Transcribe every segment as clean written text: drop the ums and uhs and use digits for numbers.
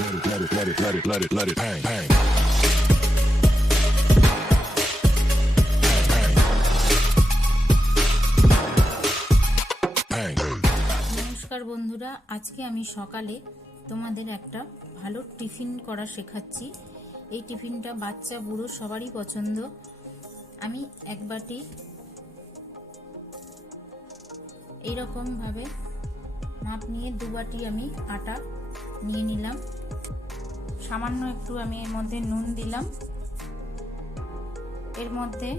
let it bang, bang. নমস্কার বন্ধুরা, আজকে আমি সকালে তোমাদের একটা ভালো টিফিন করা শেখাচ্ছি। এই টিফিনটা বাচ্চা বুড়ো সবারই পছন্দ। আমি এক বাটি এইরকম ভাবে মাপ নিয়ে 2 বাটি আমি আটা নিয়ে নিলাম। সামান্য একটু আমি এর মধ্যে নুন দিলাম। এর মধ্যে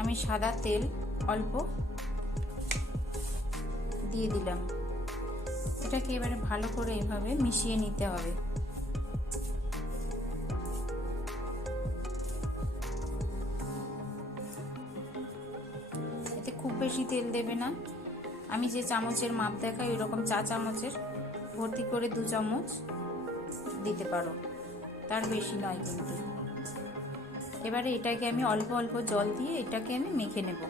আমি সাদা তেল অল্প দিয়ে দিলাম। এটাকে এবারে ভালো করে এভাবে মিশিয়ে নিতে হবে। এতে খুব বেশি তেল দেবে না। আমি যে চামচের মাপ দেখাই ওই রকম চা চামচের ভর্তি করে 2 চামচ দিতে পারো, তার বেশি নয় কিন্তু। এবারে এটাকে আমি অল্প অল্প জল দিয়ে এটাকে আমি মেখে নেব।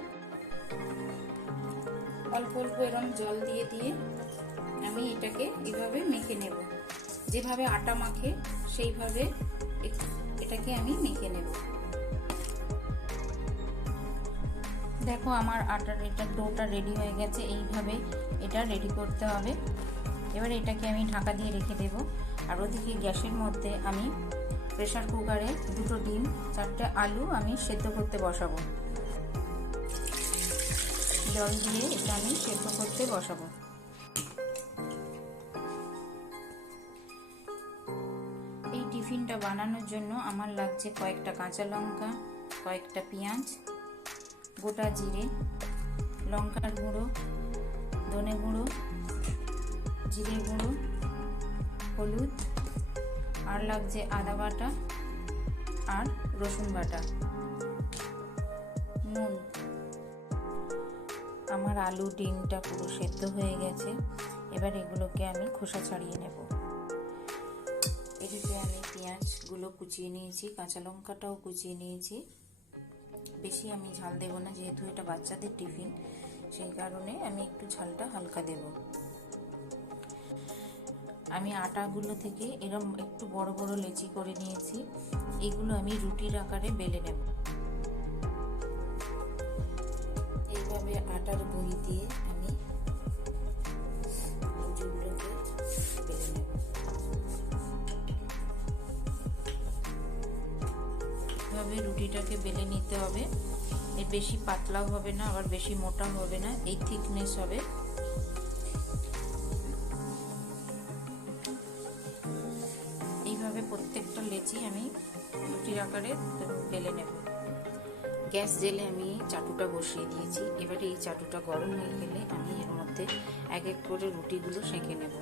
অল্প অল্প এরকম জল দিয়ে দিয়ে আমি এটাকে এভাবে মেখে নেব। যেভাবে আটা মাখে সেইভাবে এটাকে আমি মেখে নেব। দেখো আমার আটার ডোটা রেডি হয়ে গেছে। এইভাবে এটা রেডি করতে হবে। এবারে এটাকে আমি ঢাকা দিয়ে রেখে দেব। আর ওদিকে গ্যাসের মধ্যে আমি প্রেসার কুকারে 2টো ডিম 4টে আলু আমি সেদ্ধ করতে বসাবো। জল দিয়ে এটা আমি সেদ্ধ করতে বসাবো। এই টিফিনটা বানানোর জন্য আমার লাগছে কয়েকটা কাঁচা লঙ্কা, কয়েকটা পেঁয়াজ, গোটা জিরে, লঙ্কার গুঁড়ো, ধনে গুঁড়ো, জিরে গুঁড়ো, হলুদ, আর লাগছে আদা বাটা আর রসুন বাটা, নুন। আমার আলু ডিমটা পুরো সেদ্ধ হয়ে গেছে। এবার এগুলোকে আমি খোসা ছাড়িয়ে নেব। এদিকে আমি পেঁয়াজগুলো কুচিয়ে নিয়েছি, কাঁচা লঙ্কাটাও কুচিয়ে নিয়েছি। বেশি আমি ঝাল দেব না, যেহেতু এটা বাচ্চাদের টিফিন, সেই কারণে আমি একটু ঝালটা হালকা দেব। আমি আটাগুলো থেকে এরকম একটু বড় বড় লেচি করে নিয়েছি। এগুলো আমি রুটির আকারে বেলে নেব। এইভাবে আটার বড়ি দিয়ে আমি এগুলোকে বেলে নেব। এভাবে রুটিটাকে বেলে নিতে হবে। এর বেশি পাতলাও হবে না, আবার বেশি মোটা হবে না, এই থিকনেস হবে। এইভাবে প্রত্যেকটা লেচি আমি রুটির আকারে বেলে নেব। গ্যাস জেলে আমি চাটুটা বসিয়ে দিয়েছি। এবারে এই চাটুটা গরম হয়ে গেলে আমি এর মধ্যে এক এক করে রুটিগুলো সেঁকে নেব।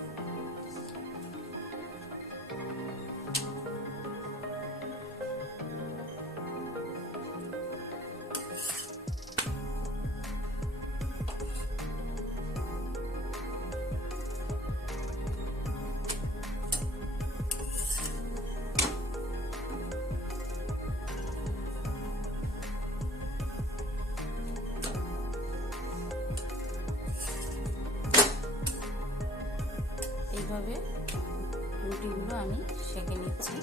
এইভাবে রুটিগুলো আমি সেঁকে নিচ্ছি।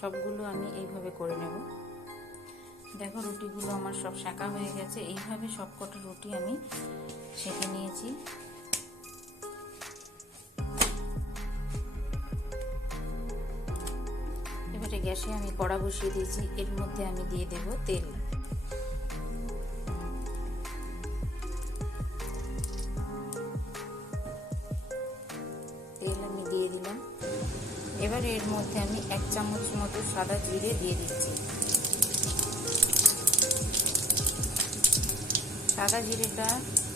সবগুলো আমি এইভাবে করে নেব। দেখো রুটিগুলো আমার সব সেঁকা হয়ে গেছে। এইভাবে সবকটা রুটি আমি সেঁকে নিয়েছি। এবারে গ্যাসে আমি কড়া বসিয়ে দিয়েছি। এর মধ্যে আমি দিয়ে দেব তেল। তেল আমি দিয়ে দিলাম। এবারে এর মধ্যে আমি 1 চামচ মতো সাদা জিরে দিয়ে দিচ্ছি। সাদা জিরেটা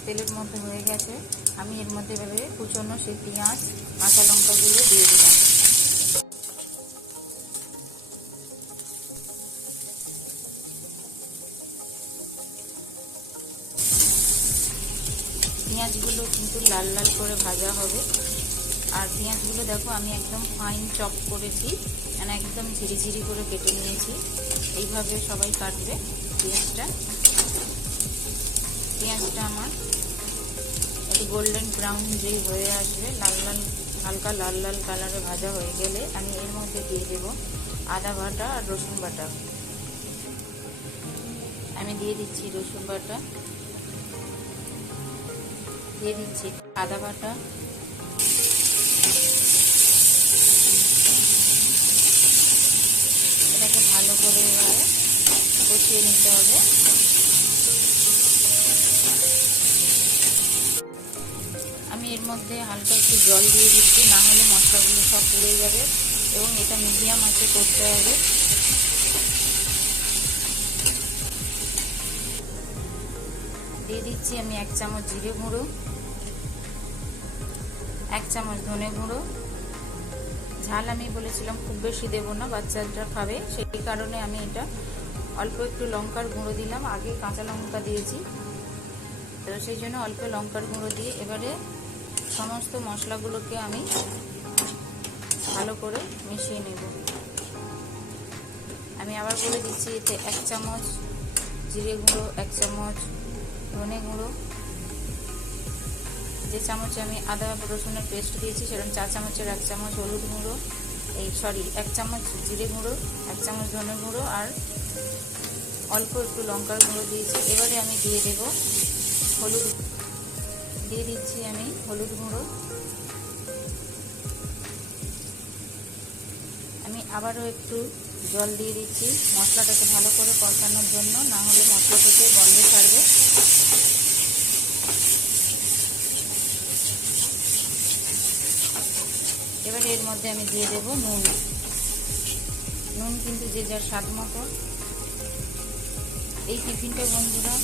তেলের মধ্যে হয়ে গেছে। আমি এর মধ্যে এভাবে কুচনো সেই পেঁয়াজ, কাঁচা লঙ্কাগুলো দিয়ে দিলাম। পেঁয়াজগুলো কিন্তু লাল লাল করে ভাজা হবে। আর পেঁয়াজগুলো দেখো আমি একদম ফাইন চপ করেছি, মানে একদম ঝিরিঝিরি করে কেটে নিয়েছি। এইভাবে সবাই কাটবে পেঁয়াজটা। পেঁয়াজটা আমার একটু গোল্ডেন ব্রাউন যেই হয়ে আসবে, লাল লাল হালকা লাল লাল কালারে ভাজা হয়ে গেলে আমি এর মধ্যে দিয়ে দেব আদা বাটা আর রসুন বাটা। আমি দিয়ে দিচ্ছি রসুন বাটা, দিয়ে দিচ্ছি আদা বাটা, এটাকে ভালো করে এবারে কষিয়ে নিতে হবে। আমি এর মধ্যে হালকা একটু জল দিয়ে দিচ্ছি, না হলে মশলাগুলো সব পুড়ে যাবে, এবং এটা মিডিয়াম আঁচে করতে হবে। দিয়ে দিচ্ছি আমি 1 চামচ জিরে গুঁড়ো, 1 চামচ ধনে গুঁড়ো। ঝাল আমি বলেছিলাম খুব বেশি দেব না, বাচ্চারা খাবে, সেই কারণে আমি এটা অল্প একটু লঙ্কার গুঁড়ো দিলাম। আগে কাঁচা লঙ্কা দিয়েছি, তো সেই জন্য অল্প লঙ্কার গুঁড়ো দিয়ে এবারে সমস্ত মশলাগুলোকে আমি ভালো করে মিশিয়ে নেব। আমি আবার বলে দিচ্ছি, এতে 1 চামচ জিরে গুঁড়ো, 1 চামচ ধনে গুঁড়ো, যে চামচে আমি আদা রসুনের পেস্ট দিয়েছি সেরকম 4 চামচের 1 চামচ হলুদ গুঁড়ো, 1 চামচ জিরে গুঁড়ো, 1 চামচ ধনে গুঁড়ো আর অল্প একটু লঙ্কার গুঁড়ো দিয়েছি। এবারে আমি দিয়ে দেব হলুদ, দিয়ে দিচ্ছি আমি হলুদ গুঁড়ো। আমি আবারও একটু জল দিয়ে দিচ্ছি মশলাটাকে ভালো করে কষানোর জন্য, না হলে মশলা থেকে গন্ধ ছাড়বে। এবারে এর মধ্যে আমি দিয়ে দেব নুন। নুন কিন্তু যে যার স্বাদ মতো। এই টিফিনটা বন্ধুরা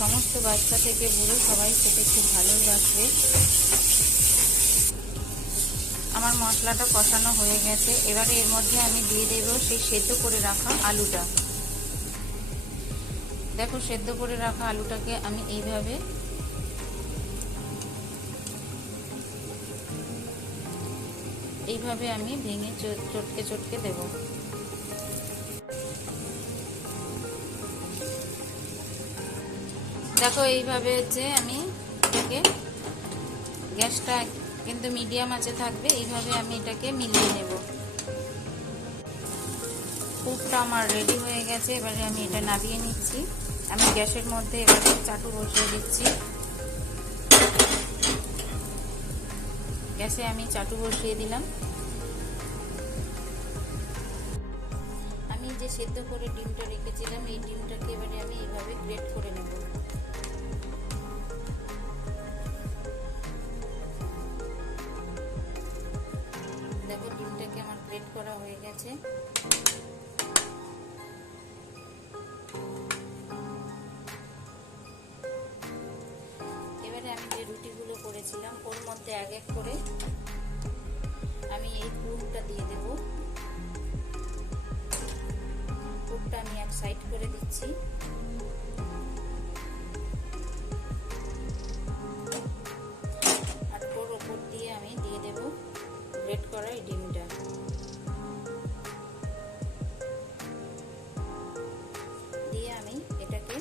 সমস্ত বাচ্চা থেকে বুড়ো সবাই খেতে খুব ভালোবাসবে। আমার মশলাটা কষানো হয়ে গেছে, এবারে এর মধ্যে আমি দিয়ে দেব সেই সেদ্ধ করে রাখা আলুটা। দেখো সেদ্ধ করে রাখা আলুটাকে আমি এইভাবে আমি ভেঙে চটকে চটকে দেব। দেখো এইভাবে হচ্ছে আমি এটাকে, গ্যাসটা কিন্তু মিডিয়াম আঁচে থাকবে, এইভাবে আমি এটাকে মিলিয়ে নেব। পুরটা আমার রেডি হয়ে গেছে, এবারে আমি এটা নামিয়ে নিচ্ছি। আমি গ্যাসের মধ্যে এবারে চাটু বসিয়ে দিচ্ছি। গ্যাসে আমি চাটু বসিয়ে দিলাম। আমি যে সেদ্ধ করে ডিমটা রেখেছিলাম, এই ডিমটাকে এবারে আমি এইভাবে গ্রেট করে নেব। দেখো ডিমটাকে আমার গ্রেট করা হয়ে গেছে। এবারে আমি যে রুটিগুলো করেছিলাম ওর মধ্যে এক এক করে আমি এই পুরটা দিয়ে দেব। পুরটা আমি এক সাইড করে দিচ্ছি। আর ওর ওপর দিয়ে আমি দিয়ে দেব গ্রেট করা এই ডিমটা। দিয়ে আমি এটাকে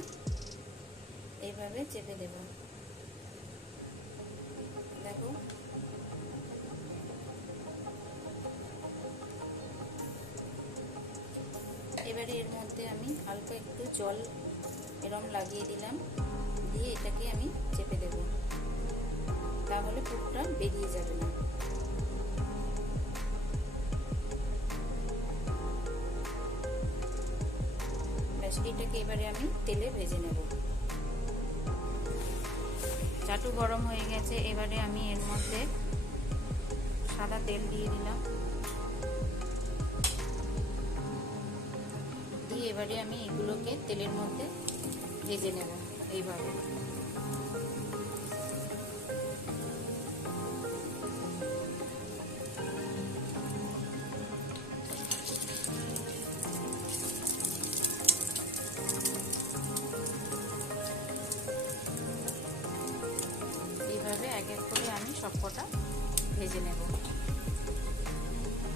এইভাবে চেপে দেব। দেখো এবারে এর মধ্যে আমি হালকা একটু জল এরম লাগিয়ে দিলাম, দিয়ে এটাকে আমি চেপে দেব, তাহলে পুরটা বেরিয়ে যাবে না। ব্যাস, এটাকে এবারে আমি তেলে ভেজে নেব। চাটু গরম হয়ে গেছে, এবারে আমি এর মধ্যে সাদা তেল দিয়ে দিলাম। দিয়ে এবারে আমি এগুলোকে তেলের মধ্যে ভেজে নেব এইভাবে। এইভাবে এক এক করে আমি সবকটা ভেজে নেব।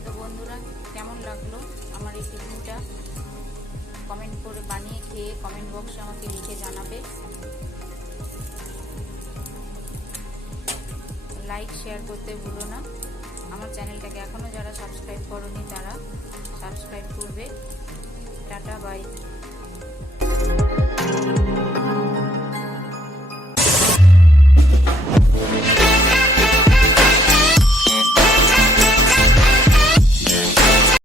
তো বন্ধুরা, কেমন লাগলো আমার এই টিফিনটা কমেন্ট করে বানিয়ে খেয়ে কমেন্ট বক্সে আমাকে লিখে জানাবে। লাইক শেয়ার করতে ভুলো না। আমার চ্যানেলটাকে এখনও যারা সাবস্ক্রাইব করোনি তারা সাবস্ক্রাইব করবে। Tata bye.